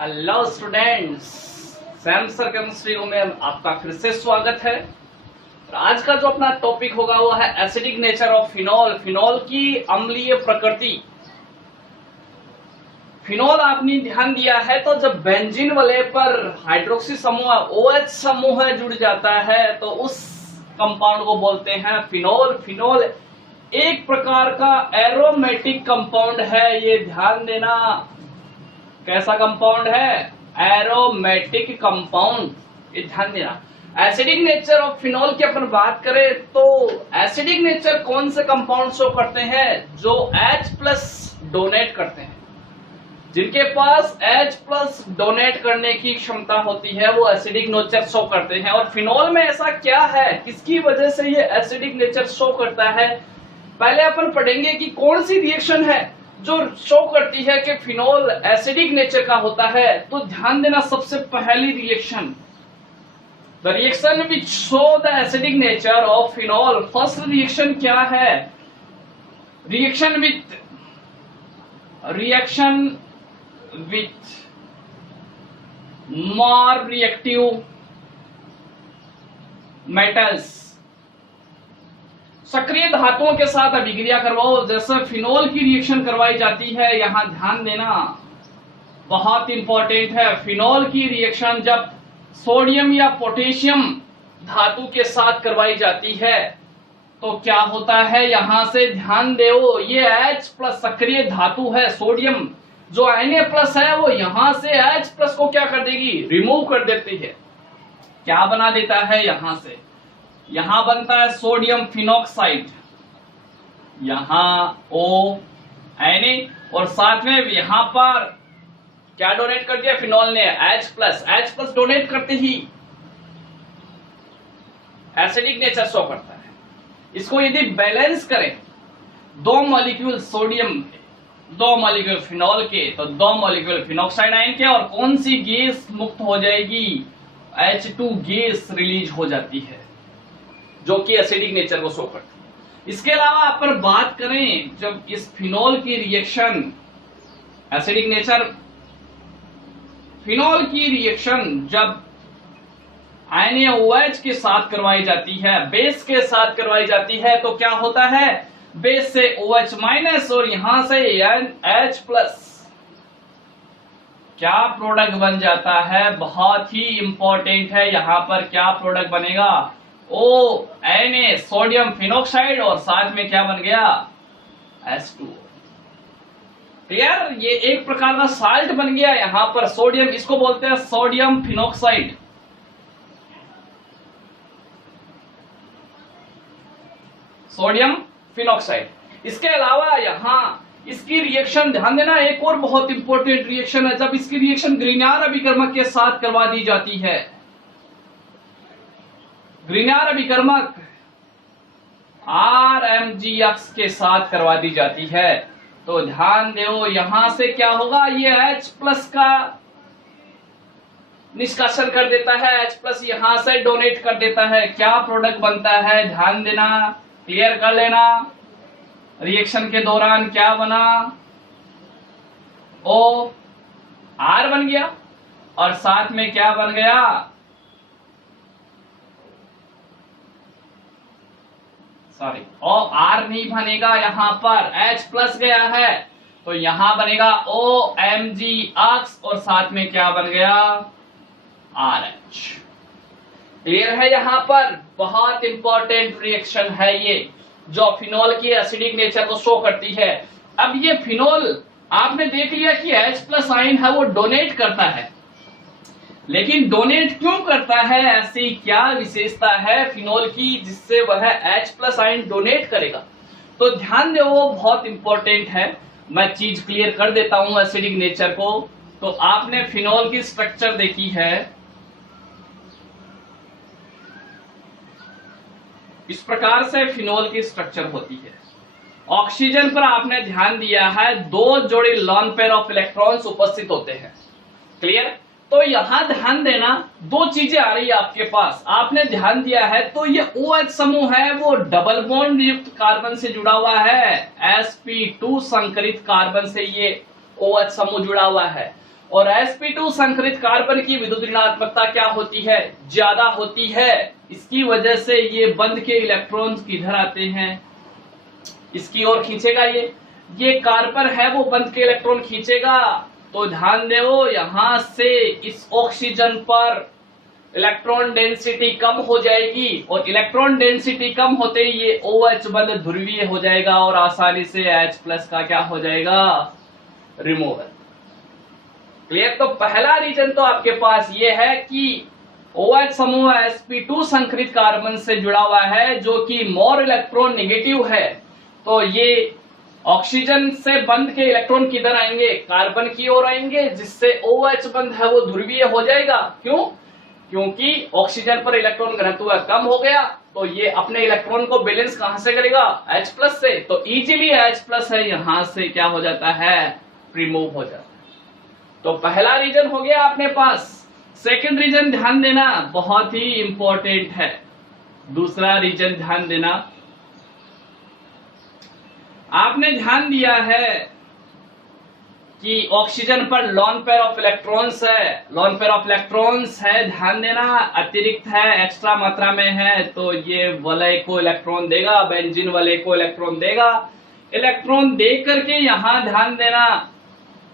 Hello students, सैमसर chemistry में आपका फिर से स्वागत है। और आज का जो अपना टॉपिक होगा वो है acidic nature of phenol. Phenol की अम्लीय प्रकृति। फिनॉल आपने ध्यान दिया है तो जब बेंजीन वाले पर हाइड्रोक्सी समूह OH समूह जुड़ जाता है तो उस कंपाउंड को बोलते हैं फिनॉल। फिनॉल एक प्रकार का एरोमेटिक कंपाउंड है, ये ध्यान देना। कैसा कंपाउंड है? एरोमेटिक कंपाउंड, ये ध्यान देना। एसिडिक नेचर ऑफ फिनॉल की अपन बात करें तो एसिडिक नेचर कौन से कंपाउंड शो करते हैं? जो H+ डोनेट करते हैं, जिनके पास H+ डोनेट करने की क्षमता होती है वो एसिडिक नेचर शो करते हैं। और फिनॉल में ऐसा क्या है, किसकी वजह से ये एसिडिक नेचर शो करता है? पहले अपन पढ़ेंगे कि कौन सी रिएक्शन है जो शो करती है कि फिनॉल एसिडिक नेचर का होता है। तो ध्यान देना, सबसे पहली reaction, the reaction which show the acidic nature of phenol. First reaction क्या है? Reaction with more reactive metals. सक्रिय धातुओं के साथ अभिक्रिया करवाओ। जैसे फिनॉल की रिएक्शन करवाई जाती है, यहां ध्यान देना, बहुत इंपॉर्टेंट है। फिनॉल की रिएक्शन जब सोडियम या पोटेशियम धातु के साथ करवाई जाती है तो क्या होता है? यहां से ध्यान दो, ये H+ सक्रिय धातु है। सोडियम जो Na+ है वो यहां से H+ को क्या कर देगी? रिमूव कर देती है। क्या बना देता है? यहां से यहां बनता है सोडियम फिनॉक्साइड, यहां ONA, और साथ में यहां पर क्या डोनेट कर दिया फिनॉल ने? H+ डोनेट करते ही एसिडिक नेचर शो करता है। इसको यदि बैलेंस करें, 2 मॉलिक्यूल सोडियम के, 2 मॉलिक्यूल फिनॉल के, तो 2 मॉलिक्यूल फिनॉक्साइड आयन के, और कौन सी गैस मुक्त हो जाएगी? H2 गैस रिलीज हो जाती है, जो कि एसिडिक नेचर को शो करती है। इसके अलावा अपन बात करें, जब इस फिनॉल की रिएक्शन एसिडिक नेचर, फिनॉल की रिएक्शन जब NaOH के साथ करवाई जाती है, बेस के साथ करवाई जाती है, तो क्या होता है? बेस से OH- और यहां से NH+, क्या प्रोडक्ट बन जाता है? बहुत ही इंपॉर्टेंट है। यहां पर क्या प्रोडक्ट बनेगा? ONA, सोडियम फिनॉक्साइड, और साथ में क्या बन गया? H2। क्लियर? ये एक प्रकार का साल्ट बन गया यहां पर सोडियम, इसको बोलते हैं सोडियम फिनॉक्साइड। Sodium phenoxide. इसके अलावा यहां इसकी रिएक्शन ध्यान देना, एक और बहुत इंपॉर्टेंट रिएक्शन है, जब इसकी रिएक्शन ग्रिग्नार अभिकर्मक के साथ करवा दी जाती है। ग्रिग्नार अभिकर्मक RMgX के साथ करवा दी जाती है, तो ध्यान दो, यहां से क्या होगा? ये H+ का निष्कासन कर देता है, H+ यहां से डोनेट कर देता है। क्या प्रोडक्ट बनता है? ध्यान देना, क्लियर कर लेना। रिएक्शन के दौरान क्या बना? OR बन गया, और साथ में क्या बन गया? सॉरी, OR नहीं बनेगा, यहां पर H+ गया है, तो यहां बनेगा OMgX, और साथ में क्या बन गया? RH। क्लियर है? यहां पर बहुत इंपॉर्टेंट रिएक्शन है ये, जो फिनॉल की एसिडिक नेचर को शो करती है। अब ये फिनॉल आपने देख लिया कि H+ आयन है वो डोनेट करता है, लेकिन डोनेट क्यों करता है? ऐसी क्या विशेषता है फिनॉल की जिससे वह H+ आयन डोनेट करेगा? तो ध्यान दो, वो बहुत इंपॉर्टेंट है। मैं चीज क्लियर कर देता हूं एसिडिक नेचर को। तो आपने फिनॉल की स्ट्रक्चर देखी है, इस प्रकार से फिनॉल की स्ट्रक्चर होती है। ऑक्सीजन पर आपने ध्यान दिया है, 2 जोड़ी लॉन पेयर ऑफ इलेक्ट्रॉन्स उपस्थित होते हैं। क्लियर? तो यहां ध्यान देना, 2 चीजें आ रही है आपके पास, आपने ध्यान दिया है। तो ये OH समूह है वो डबल बॉन्ड युक्त कार्बन से जुड़ा हुआ है, sp2 संकरित कार्बन से ये OH समूह जुड़ा हुआ है। और sp2 संकरित कार्बन की विद्युत ऋणात्मकता क्या होती है, ज्यादा होती है। इसकी वजह से ये बंध के इलेक्ट्रॉन्स किधर आते हैं, इसकी ओर खींचेगा। ये कार्बन है वो बंध के इलेक्ट्रॉन खींचेगा। तो ध्यान दो, यहां से इस ऑक्सीजन पर इलेक्ट्रॉन डेंसिटी कम हो जाएगी और इलेक्ट्रॉन डेंसिटी कम होते ही ये OH बंध ध्रुवीय हो जाएगा और आसानी से H+ का क्या हो जाएगा, रिमूवल। क्लियर। तो पहला रीजन तो आपके पास ये है कि OH समूह sp2 संकरित कार्बन से जुड़ा हुआ है जो कि मोर इलेक्ट्रॉन नेगेटिव है। तो ये ऑक्सीजन से बंध के इलेक्ट्रॉन किधर आएंगे, कार्बन की ओर आएंगे, जिससे OH बंध है वो ध्रुवीय हो जाएगा। क्यों? क्योंकि ऑक्सीजन पर इलेक्ट्रॉन घनत्व कम हो गया, तो ये अपने इलेक्ट्रॉन को बैलेंस कहां से करेगा, H+ से। तो इजीली H+ है यहां से क्या हो जाता है, रिमूव हो जाता है। तो पहला रीजन हो गया अपने पास। सेकंड रीजन ध्यान देना, बहुत ही इंपॉर्टेंट है। दूसरा रीजन ध्यान देना, आपने ध्यान दिया है कि ऑक्सीजन पर लोन पेयर ऑफ इलेक्ट्रॉन्स है, लोन पेयर ऑफ इलेक्ट्रॉन्स है, ध्यान देना, अतिरिक्त है, एक्स्ट्रा मात्रा में है, तो ये वलय को इलेक्ट्रॉन देगा, बेंजीन वलय को इलेक्ट्रॉन देगा। इलेक्ट्रॉन दे करके यहां ध्यान देना,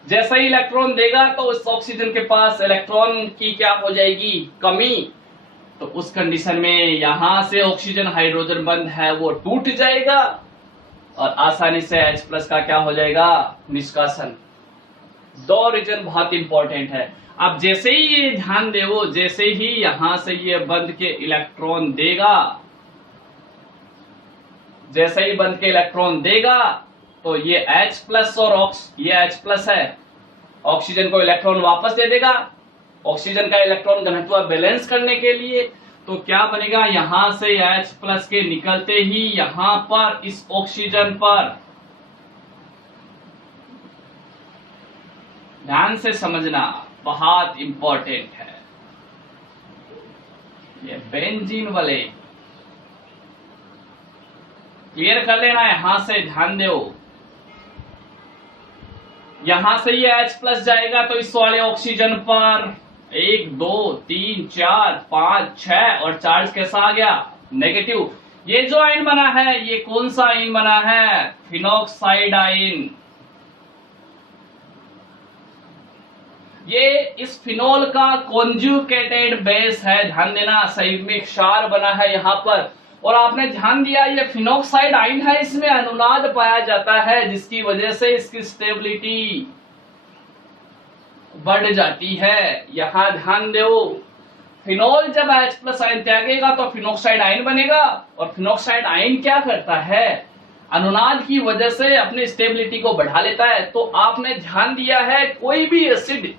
जैसा ही इलेक्ट्रॉन देगा तो उस ऑक्सीजन के पास इलेक्ट्रॉन की क्या हो जाएगी, कमी। तो उस कंडीशन में यहां से ऑक्सीजन हाइड्रोजन बंध है वो टूट जाएगा और आसानी से H+ का क्या हो जाएगा, निष्कासन। दो रीजन बहुत इंपॉर्टेंट है। अब जैसे ही ये ध्यान दो, जैसे ही यहां से ये बंध के इलेक्ट्रॉन देगा, जैसे ही बंध के इलेक्ट्रॉन देगा तो ये H+ और ये H+ है, ऑक्सीजन को इलेक्ट्रॉन वापस दे देगा। ऑक्सीजन का इलेक्ट्रॉन घनत्व बैलेंस करने के लिए तो क्या बनेगा, यहां से H+ के निकलते ही यहां पर इस ऑक्सीजन पर, ध्यान से समझना, बहुत इंपॉर्टेंट है, ये बेंजीन वलय क्लियर कर लेना। यहां से ध्यान दो, यहां से ये H+ जाएगा तो इस वाले ऑक्सीजन पर 1 2 3 4 5 6 और चार्ज कैसा आ गया, नेगेटिव। ये जो आयन बना है ये कौन सा आयन बना है, फिनॉक्साइड आयन। ये इस फिनोल का कॉन्जुगेटेड बेस है, ध्यान देना, संयुग्मिक क्षार बना है यहां पर। और आपने ध्यान दिया ये फिनॉक्साइड आयन है, इसमें अनुनाद पाया जाता है जिसकी वजह से इसकी स्टेबिलिटी बढ़ जाती है। यहां ध्यान दो, फिनोल जब H+ आयन त्यागेगा तो फिनॉक्साइड आयन बनेगा और फिनॉक्साइड आयन क्या करता है, अनुनाद की वजह से अपनी स्टेबिलिटी को बढ़ा लेता है। तो आपने ध्यान दिया है कोई भी एसिड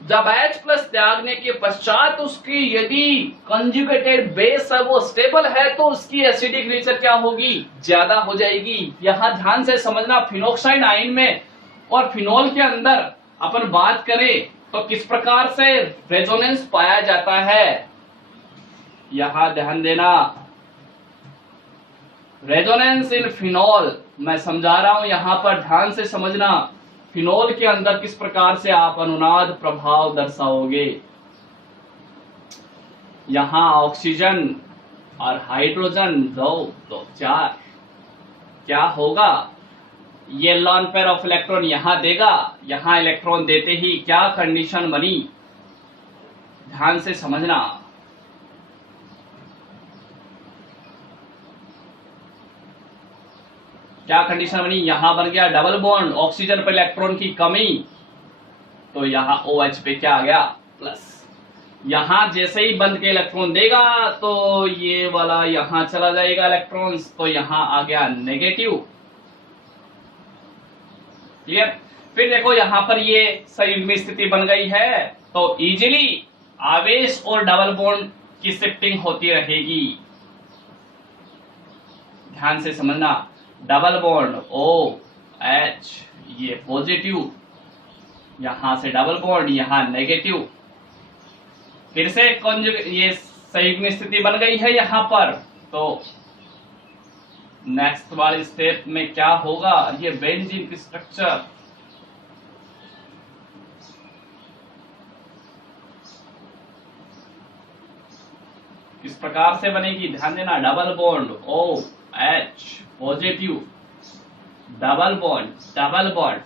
जब H+ त्यागने के पश्चात उसकी यदि कंजुगेटेड बेस है वो स्टेबल है तो उसकी एसिडिक नेचर क्या होगी, ज्यादा हो जाएगी। यहां ध्यान से समझना, फिनॉक्साइड आयन में और फिनोल के अंदर अपन बात करें तो किस प्रकार से रेजोनेंस पाया जाता है, यहां ध्यान देना, रेजोनेंस इन फिनोल मैं समझा रहा हूं, यहां पर ध्यान से समझना, फिनोल के अंदर किस प्रकार से आप अनुनाद प्रभाव दर्शाओगे। यहां ऑक्सीजन और हाइड्रोजन 2 2 4 क्या होगा, ये लोन पेयर ऑफ इलेक्ट्रॉन यहां देगा, यहां इलेक्ट्रॉन देते ही क्या कंडीशन बनी, ध्यान से समझना। क्या कंडीशन बनी, यहां बन गया डबल बॉन्ड, ऑक्सीजन पर इलेक्ट्रॉन की कमी, तो यहां OH पे क्या आ गया, प्लस। यहां जैसे ही बंद के इलेक्ट्रॉन देगा तो ये वाला यहां चला जाएगा इलेक्ट्रॉन्स, तो यहां आ गया नेगेटिव। क्लियर। फिर देखो यहां पर ये संयुग्मी स्थिति बन गई है तो इजीली आवेश और डबल बॉन्ड की शिफ्टिंग होती रहेगी। ध्यान से समझना, डबल बॉन्ड OH ये पॉजिटिव, यहां से डबल बॉन्ड यहां नेगेटिव, फिर से ये संयुग्मी स्थिति बन गई है यहां पर। तो नेक्स्ट वाले स्टेप में क्या होगा, ये बेंजीन की स्ट्रक्चर, इस प्रकार से बनेगी, ध्यान देना, double bond OH positive, double bond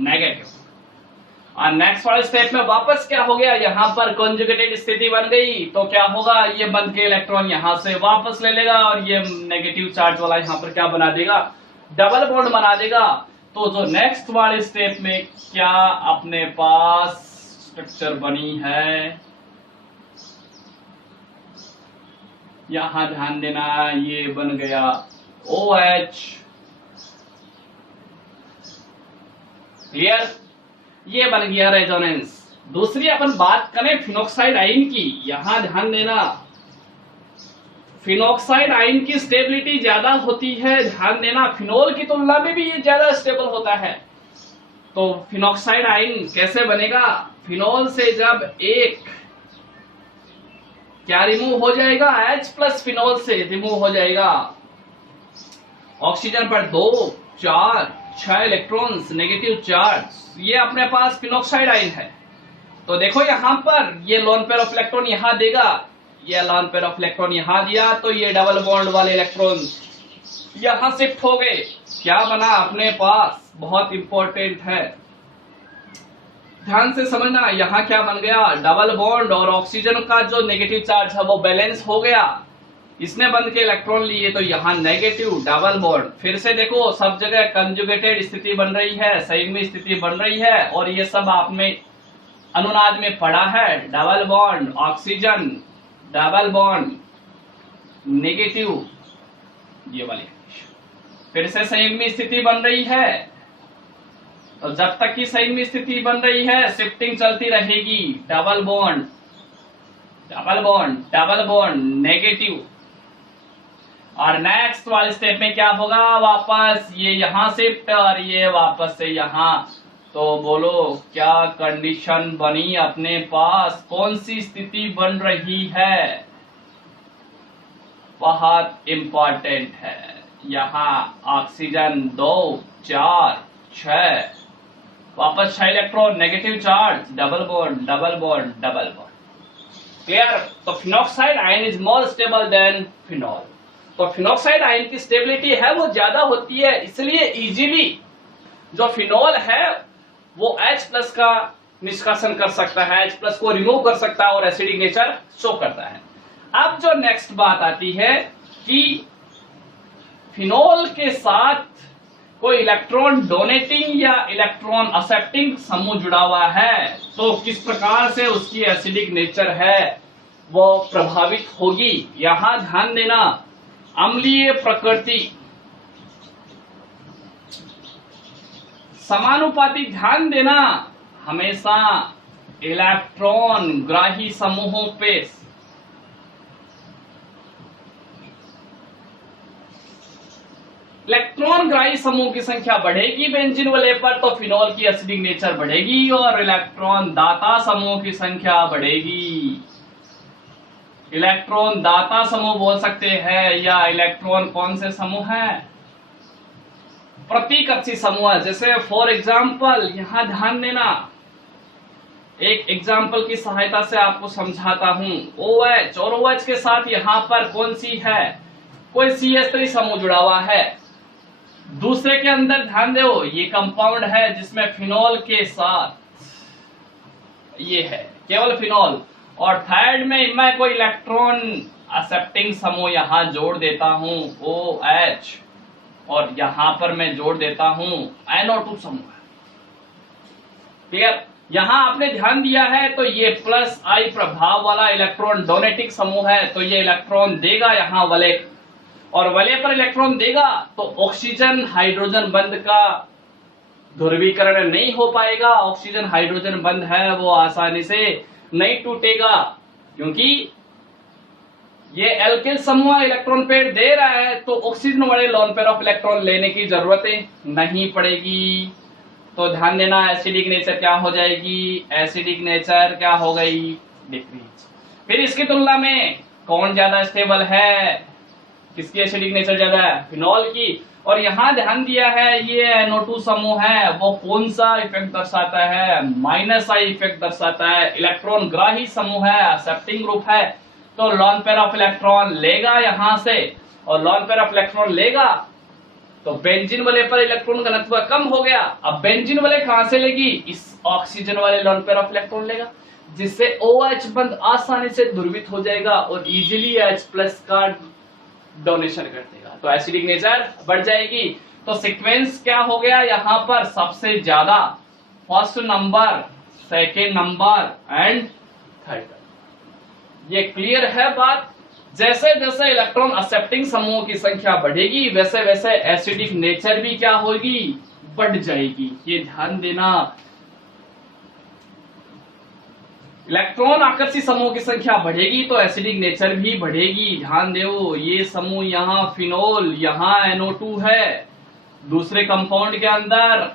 negative. और नेक्स्ट वाले स्टेप में वापस क्या हो गया, यहाँ पर कॉन्जुगेटेड स्थिति बन गई, तो क्या होगा, ये बन के इलेक्ट्रॉन यहाँ से वापस ले लेगा और ये नेगेटिव चार्ज वाला यहाँ पर क्या बना देगा, डबल बॉन्ड बना देगा। तो जो नेक्स्ट वाले स्टेप में क्या अपने पास स्ट्रक्चर बनी है, यहां ध्यान देना, ये बन गया OH, क्लियर, ये बन गया रेजोनेंस। दूसरी अपन बात करें फिनॉक्साइड आयन की, यहां ध्यान देना, फिनॉक्साइड आयन की स्टेबिलिटी ज्यादा होती है, ध्यान देना, फिनोल की तुलना में भी ये ज्यादा स्टेबल होता है। तो फिनॉक्साइड आयन कैसे बनेगा, फिनोल से जब एक क्या रिमूव हो जाएगा, H प्लस फिनोल से रिमूव हो जाएगा, ऑक्सीजन पर 2, 4, 6 इलेक्ट्रॉन्स नेगेटिव चार्ज, ये अपने पास फिनॉक्साइड आयन है। तो देखो यहां पर ये लोन पेयर ऑफ इलेक्ट्रॉन यहां देगा, ये लोन पेयर ऑफ इलेक्ट्रॉन यहां दिया, तो ये डबल बॉन्ड वाले इलेक्ट्रॉन यहां शिफ्ट हो गए, क्या बना अपने पास, बहुत इंपॉर्टेंट है, ध्यान से समझना, यहाँ क्या बन गया, डबल बॉन्ड, और ऑक्सीजन का जो नेगेटिव चार्ज है वो बैलेंस हो गया, इसने बन के इलेक्ट्रॉन लिए, तो यहाँ नेगेटिव डबल बॉन्ड, फिर से देखो सब जगह कंजुगेटेड स्थिति बन रही है, संयुग्मी स्थिति बन रही है, और ये सब आपने अनुनाद में पढ़ा है, double bond oxygen, double bond negative, ये वाली फिर से संयुग्मी स्थिति बन रही है। तो जब तक की संयुग्मी स्थिति बन रही है शिफ्टिंग चलती रहेगी, double bond double bond double bond negative. और नेक्स्ट वाले स्टेप में क्या होगा, वापस ये यहां शिफ्ट और ये वापस से यहां। तो बोलो क्या कंडीशन बनी अपने पास, कौन सी स्थिति बन रही है, बहुत इंपॉर्टेंट है। यहाँ ऑक्सीजन 2, 4, 6, वापस 6 electron negative charge, double bond double bond double bond, clear. तो phenoxide ion is more stable than phenol. तो फिनॉक्साइड आयन की स्टेबिलिटी है वो ज्यादा होती है, इसलिए इजीली जो फिनॉल है वो H प्लस का निष्कासन कर सकता है, H प्लस को रिमूव कर सकता है और एसिडिक नेचर शो करता है। अब जो नेक्स्ट बात आती है कि फिनॉल के साथ कोई इलेक्ट्रॉन डोनेटिंग या इलेक्ट्रॉन एक्सेप्टिंग समूह जुड़ा हुआ है, तो किस प्रकार से उसकी एसिडिक नेचर है वो प्रभावित होगी। यहां ध्यान देना, अम्लीय प्रकृति समानुपाती, ध्यान देना हमेशा इलेक्ट्रॉन ग्राही समूहों पे इलेक्ट्रॉन ग्राही समूह की संख्या बढ़ेगी बेंजीन वलय पर, तो फिनॉल की एसिडिक नेचर बढ़ेगी और इलेक्ट्रॉन दाता समूह की संख्या बढ़ेगी। इलेक्ट्रॉन दाता समूह बोल सकते हैं, या इलेक्ट्रॉन कौन से समूह है, प्रतिकर्षी समूह। जैसे फॉर एग्जाम्पल यहां ध्यान देना, एक एग्जाम्पल की सहायता से आपको समझाता हूं। OH और OH के साथ यहां पर कौन सी है, कोई CH3 समूह जुड़ा हुआ है। दूसरे के अंदर ध्यान दो, ये कंपाउंड है जिसमें फिनॉल के साथ ये है केवल फिनॉल, और थर्ड में मैं कोई इलेक्ट्रॉन एक्सेप्टिंग समूह यहां जोड़ देता हूं OH, और यहां पर मैं जोड़ देता हूं NO2 समूह। क्लियर। यहां आपने ध्यान दिया है तो ये प्लस I प्रभाव वाला इलेक्ट्रॉन डोनेटिंग समूह है, तो ये इलेक्ट्रॉन देगा यहां वलय, और वलय पर इलेक्ट्रॉन देगा तो ऑक्सीजन हाइड्रोजन बंध का ध्रुवीकरण नहीं हो पाएगा। ऑक्सीजन हाइड्रोजन बंध है वो आसानी से नहीं टूटेगा, क्योंकि ये एल्किल समूह इलेक्ट्रॉन पेयर दे रहा है, तो ऑक्सीजन वाले लोन पेयर ऑफ इलेक्ट्रॉन लेने की जरूरत नहीं पड़ेगी। तो ध्यान देना, एसिडिक नेचर क्या हो जाएगी, एसिडिक नेचर क्या हो गई, डिक्रीज। फिर इसकी तुलना में कौन ज्यादा स्टेबल है, किसकी एसिडिक नेचर ज्यादा है, फिनॉल की। और यहाँ ध्यान दिया है ये NO2 समूह है वो कौन सा इफेक्ट दर्शाता है, -I इफेक्ट दर्शाता है। इलेक्ट्रॉन ग्राही समूह है, एक्सेप्टिंग ग्रुप है, तो लॉन पेयर ऑफ इलेक्ट्रॉन लेगा यहां से, और लॉन पेयर ऑफ इलेक्ट्रॉन लेगा तो बेंजीन वाले पर इलेक्ट्रॉन घनत्व कम हो गया। अब बेंजीन वाले कहां से लेगी, इस ऑक्सीजन वाले लॉन पेयर ऑफ इलेक्ट्रॉन लेगा, जिससे OH बंद आसानी से ध्रुवित हो जाएगा और इजीली H+ का डोनेशन कर देगा, तो एसिडिक नेचर बढ़ जाएगी। तो सीक्वेंस क्या हो गया यहाँ पर, सबसे ज्यादा first number, second number and third. ये क्लियर है बात। जैसे जैसे इलेक्ट्रॉन एक्सेप्टिंग समूहों की संख्या बढ़ेगी वैसे वैसे एसिडिक नेचर भी क्या होगी, बढ़ जाएगी। ये ध्यान देना, इलेक्ट्रॉन आकर्षी समूह की संख्या बढ़ेगी तो एसिडिक नेचर भी बढ़ेगी। ध्यान दो, ये समूह यहाँ फिनोल, यहाँ NO2 है दूसरे कंपाउंड के अंदर,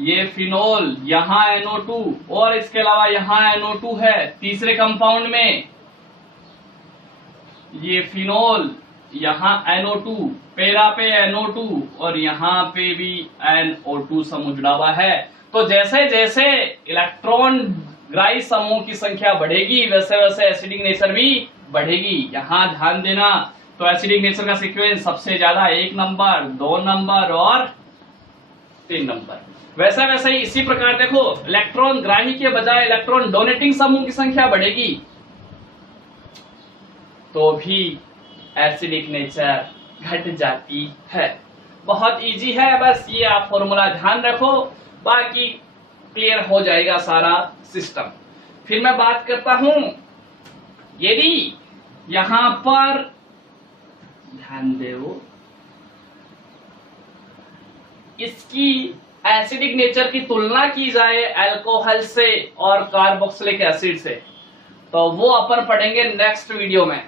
ये फिनोल, यहाँ NO2, और इसके अलावा यहाँ NO2 है तीसरे कंपाउंड में, ये फिनोल, यहाँ NO2, पेरा पे NO2 और यहाँ पे भी NO2 समूह जुड़ा हुआ है। तो जैसे जैसे इलेक्ट्रॉन ग्राही समूह की संख्या बढ़ेगी वैसे वैसे एसिडिक नेचर भी बढ़ेगी। यहाँ ध्यान देना, तो एसिडिक नेचर का सीक्वेंस सबसे ज्यादा 1 नंबर, 2 नंबर और 3 नंबर। वैसे वैसे ही इसी प्रकार देखो, इलेक्ट्रॉन ग्राही के बजाय इलेक्ट्रॉन डोनेटिंग समूह की संख्या बढ़ेगी तो भी एसिडिक नेचर घट जाती है। बहुत इजी है, बस ये आप फॉर्मूला ध्यान रखो, बाकी क्लियर हो जाएगा सारा सिस्टम। फिर मैं बात करता हूं, यदि यहां पर ध्यान दो, इसकी एसिडिक नेचर की तुलना की जाए अल्कोहल से और कार्बोक्सिलिक एसिड से, तो वो अपन पढ़ेंगे नेक्स्ट वीडियो में।